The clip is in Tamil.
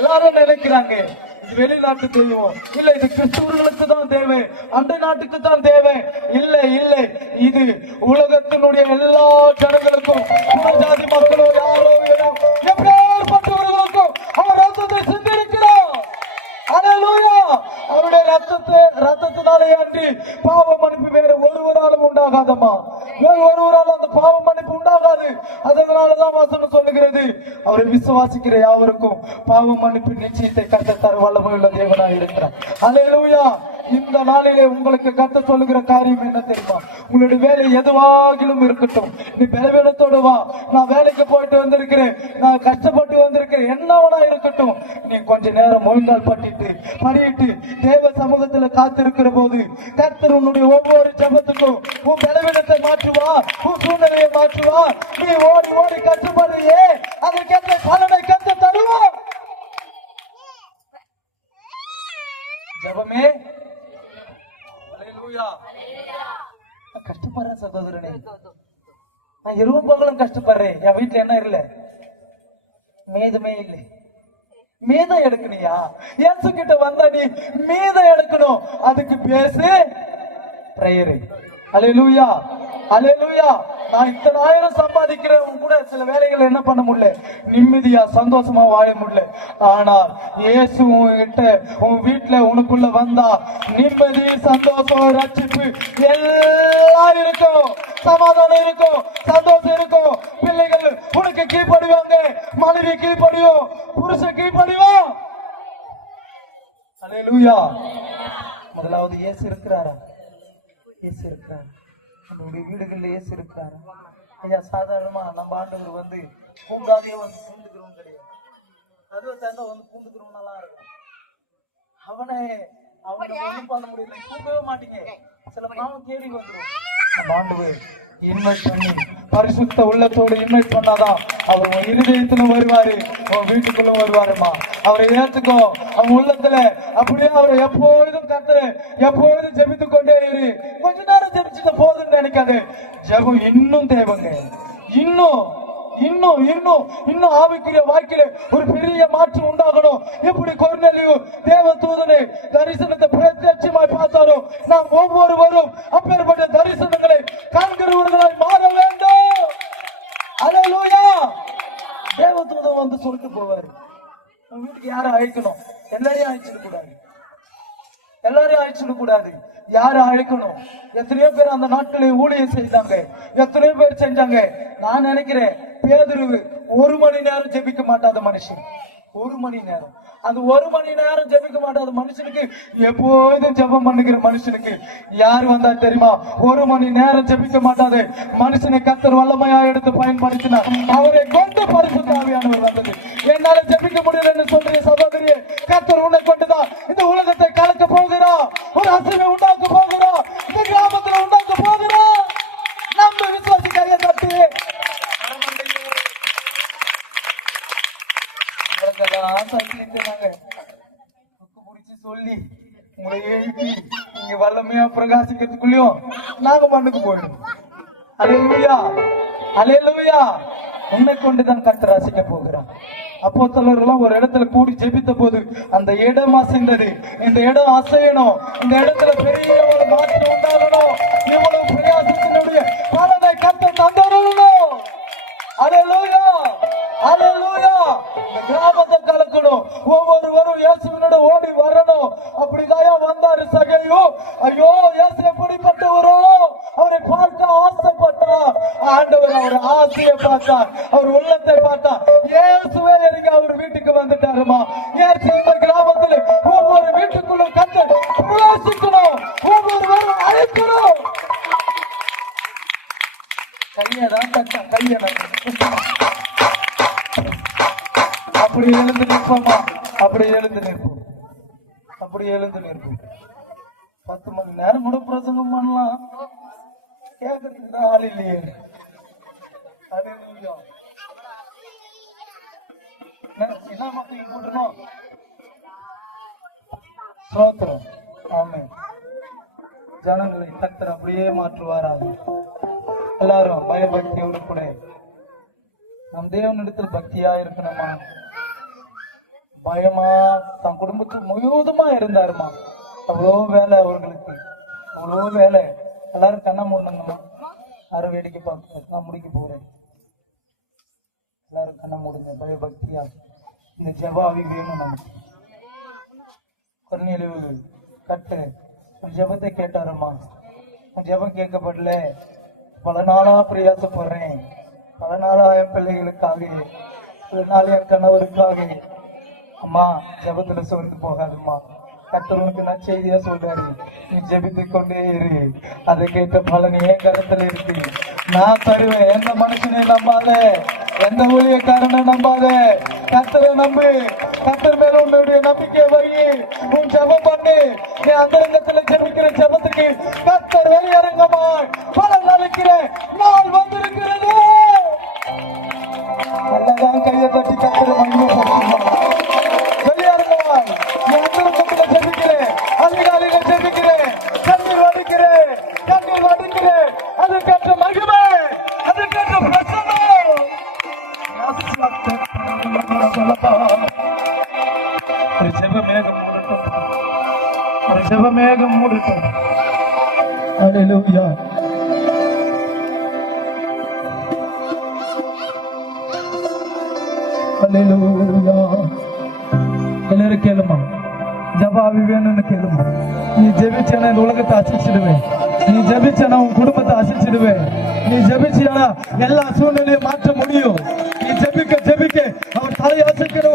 எல்லாரும் நினைக்கிறாங்க இது வெளிநாட்டு தெய்வம் இல்ல, இது கிறிஸ்துவர்களுக்கு தான் தேவை, அண்டை நாட்டுக்கு தான் தேவை. இல்லை இல்லை, இது உலகத்தினுடைய எல்லா ஜனங்களுக்கும், ஜாதி மக்களோ யாரோ எப்படியாப்பட்டவர்களுக்கும் அவர் ரத்தத்தை சிந்திருக்கிறார். அல்லேலூயா. அவருடைய ரத்தத்தினாலே ஆட்டி பாவ மன்னிப்பு வேற ஒருவராலும் உண்டாகாதம்மா, வேற ஒருவராலும் அந்த பாவ மன்னிப்பு உண்டாகாது. அதனாலதான் வசனம் சொல்லுகிறது, அவரை விசுவாசிக்கிற யாவருக்கும் பாவ மன்னிப்பு நிச்சயத்தை கர்த்தர் வல்லமை உள்ள தேவனாக இருக்கிறார். அல்லேலூயா. இந்த நாளிலே உங்களுக்கு கர்த்தர் சொல்லுகிற காரியம் என்ன தெரியுமா? உங்களுடைய வேலை எதுவாகிலும் இருக்கட்டும், நீ பலவீனத்தோடு வா. நான் வேலைக்கு போயிட்டு வந்திருக்கிறேன், நான் கஷ்டப்பட்டு வந்திருக்கிறேன், என்னவனா இருக்கட்டும், நீ கொஞ்ச நேரம் முழங்கால் படிட்டு தேவ சமூகத்துல காத்திருக்கிற போது கர்த்தர் உன்னுடைய ஒவ்வொரு ஜெபத்துக்கும் உன் பலவீனத்தை மாற்றுவா, உன் சூழ்நிலையை மாற்றுவா. நீ ஓடி ஓடி கஷ்டப்படுறியே, அதற்கேற்ற பலனை கர்த்தர் தருவா. ஜெபமே கஷ்டப்படுறேன் சகோதரனே, நான் இரவும் பகலும் கஷ்டப்படுறேன். என் வீட்டுல என்ன இல்லை, மேதமே இல்லை. மீதம் எடுக்கணியா? இயேசு கிட்ட வந்தா நீ மீதம் எடுக்கணும். அதுக்கு பேசு பிரேயர். அல்லேலூயா அல்லேலூயா. நான் இத்தனை ஆயிரம் சம்பாதிக்கிறேன் கூட சில வேலைகள் என்ன பண்ண முடியல, நிம்மதியா சந்தோஷமா வாழ முடியல. ஆனால் இயேசு உன்கிட்ட உன் வீட்டுல உனக்குள்ள வந்தா நிம்மதி, சந்தோஷம், ரட்சிப்பு எல்லாம் இருக்கும், சமாதானம் இருக்கும், சந்தோஷம் இருக்கும். பிள்ளைகள் உனக்கு கீழ்படிவாங்க, மனைவி கீழ்படியும், புருஷன் கீழ்படிவான். அல்லேலூயா. முதலாவது இயேசு இருக்கிறாரா? இயேசு இருக்கிறார். நம்மளுடைய வீடுகள்ல இயேசு இருக்கிறாரா? ஐயா, சாதாரணமா நம்ம ஆண்டவர் வந்து பூங்காவே வந்து பூந்துக்கிறோம் கிடையாது, அதுவ தந்த வந்து பூந்துக்கிறோம்னாலாம் இருக்கும். அவனை ஒண்ணும் பண்ண முடியல, பூக்கவே மாட்டீங்க. சில பாவம் தேடி வந்துடும். நம்ம ஆண்டவர் இன்வைட் பண்ணி பரிசுத்த உள்ளத்தோடு இன்வைட் பண்ணாதான் அவர் உன் இருதயத்திலும் வருவாரு, உன் வீட்டுக்குள்ளும் வருவாருமா. அவரை ஏத்துக்கோ, அவன் உள்ளத்துல அப்படியே அவரை எப்பொழுதும் கத்து, எப்பொழுதும் ஜெபித்து கொண்டே இரு. கொஞ்ச நேரம் ஜெபிச்சுட்டு போதுன்னு நினைக்காது. ஜெபம் இன்னும் தேவைங்க, இன்னும் இன்னும் இன்னும் இன்னும் ஆவிக்குரிய வாழ்க்கையில ஒரு பெரிய மாற்றம் உண்டாகணும். எப்படி கொர்நேலியு தேவ தூதனை தரிசனத்தை பிரத்யட்சமாய் பார்த்தாரோ, நாம் ஒவ்வொருவரும் அப்பேற்பட்ட தரிசனங்களை காண்கிறவர்களாய் மாற வேண்டும். அல்லேலூயா. தேவ தூதன் வந்து சொல்லிட்டு போவாரு, வீட்டுக்கு யாரும் அழைக்கணும், எல்லாரையும் அழைச்சிட கூடாது, எல்லாரையும் அழைச்சிட கூடாது. யாரு அழைக்கணும்? எத்தனையோ பேர் அந்த நாட்களில் ஊழியம் செய்தாங்க, எத்தனையோ பேர் செஞ்சாங்க. நான் நினைக்கிறேன் பேதுரு 1 மணி நேரம் ஜெபிக்க மாட்டாத மனுஷன், 1 மணி நேரம், அந்த 1 மணி நேரம் ஜெபிக்க மாட்டாத மனுஷனுக்கு எப்போதும் ஜெபம் பண்ணுகிற மனுஷனுக்கு யாரு வந்தா தெரியுமா? 1 மணி நேரம் ஜெபிக்க மாட்டாத மனுஷனை கர்த்தர் வல்லமையா எடுத்து பயன்படுத்தினார். அவரை கொண்டு பரிசுத்த ஆவியானவர் வந்தது. என்னால ஜெபிக்க முடியலன்னு சொல்றீங்க சகோதரியே, கர்த்தர் உன்னை கொண்டுதான் இந்த உலகத்தை கலக்க போகிறா, ஒரு அசைவை உண்டாக்க போகிறா, இந்த கிராமத்துல உண்டாக்க போகிறா. நம்ம விசுவாசிக்காக தட்டு சொல்லி உங்களை எழுப்பி நீங்க வல்லமையா பிரகாசிக்கிறதுக்குள்ளயும் நாங்க மண்ணுக்கு போயிடும். அல்லேலூயா அல்லேலூயா. உன்னை கொண்டுதான் கர்த்தர் ரசிக்க போகிறான். அப்போஸ்தலர்கள் ஒரு இடத்துல கூடி ஜெபித்த போது அந்த இடம் அசைந்தது. இந்த இடம் அசையணும், இந்த இடத்துல பெரிய ஒரு மாற்றம் உண்டாகணும். இவ்வளவு பிரயாசத்தினுடைய பலனை கர்த்தர் தந்தரணும். அல்லேலூயா அல்லேலூயா. இந்த கிராமத்தை கலக்கணும், ஒவ்வொருவரும் இயேசுவினோட ஓடி வரணும். அப்படிதான் வந்தாரு சகையு. ஐயோ, இயேசு எப்படிப்பட்டவரோ, அவரை பார்க்க ஆசைப்பட்டார். ஆண்டவர் அவர் ஆசையை பார்த்தார், அவர் உள்ளத்தை பார்த்தார். இயேசுவே எனக்கு அவர் வீட்டுக்கு வந்துட்டாருமா. இயேசு இந்த கிராமத்தில் ஒவ்வொரு வீட்டுக்குள்ளும் கர்த்தர் பிரவேசிக்கணும், ஒவ்வொருவரும் அழைக்கணும். கையதான் கட்ட கையதான் அப்படி எழுந்து நிற்போமா, அப்படி எழுந்து நிற்போம், அப்படி எழுந்து நிற்போம். 10 மணி நேரம் கூட பிரசங்கம் பண்ணலாம், கேட்கறதுக்கு ஆள் இல்லையே. என்ன மக்கள் கூட்டணும்? ஸ்தோத்திரம். ஆமென். ஜனங்களை கர்த்தர் அப்படியே மாற்றுவாராக. எல்லாரும் பயபக்தியோடு கூட நம் தேவனிடத்தில் பக்தியா இருக்கணுமா? பயமா தன் குடும்பத்துக்கு முழுவதுமா இருந்தாருமா. அவ்வளோ வேலை அவர்களுக்கு, அவ்வளோ வேலை. எல்லாரும் கண்ணை மூடணுங்கம்மா. யாரும் வேடிக்கை பார்க்க, நான் முடிக்க போறேன். எல்லாரும் கண்ணை மூடுங்க. பயபக்தியா இந்த ஜெபாவி வேணும் நமக்கு. கொர்நேலியு கட்டு ஒரு ஜெபத்தை கேட்டாருமா. ஜெபம் கேட்கப்படல. பல நாளா பிரயாசப்படுறேன், பல நாளா என் பிள்ளைகளுக்காக, பல நாள் என் கணவருக்காக. அம்மா ஜெபத்துல சோர்ந்து போகாதுமா. கர்த்தருக்கு நான் செய்தியா சொல்றாரு, நீ ஜெபித்து கொண்டே இரு, அதை கேட்ட பலன் என் கருத்துல இருக்கு. நான் தருவேன். எந்த மனுஷனை நம்பாத, எந்த ஊழியக்காரனை நம்பாத, கர்த்தரை நம்பு. கர்த்தர் மேல உன்னுடைய நம்பிக்கை வை. உன் ஜெபம் பண்ணு. நீ அந்த இடத்துல ஜெபிக்கிற ஜெபத்துக்கு கர்த்தர் வெளியிறங்கமா பலன் அளிக்கிற நாள் வந்திருக்கிறது. நல்லதான் கையை தட்டி கர்த்தரை மகிமைப்படுத்துமா. வெளியிறங்கமா. நீ அந்த இடத்துல ஜெபிக்கிறேன், அதிகாரிகள் ஜெபிக்கிறேன், கண்ணீர் வடிக்கிறேன், கண்ணீர் வடிக்கிறேன். அதுக்கேற்ற மகிமை, அதுக்கேற்ற பிரசனம். ஒரு ஜெபமேகம் மூடட்டும், ஒரு ஜெபமேகம் மூடட்டும். அல்லேலூயா. அல்லேலூயா. எல்லாரும் கேளுமா. ஜெபாவி வேணும்னு கேளுமா. நீ ஜெபிச்சனா இந்த உலகத்தை அசைச்சிடுவேன். நீ ஜெபிச்சனா உன் குடும்பத்தை அசைச்சிடுவேன். நீ ஜெபிச்சனா எல்லா சூழ்நிலையும் மாற்ற முடியும். நீ ஜெபிக்க ஜெபிக்க அவர் தலையை அசைக்கிற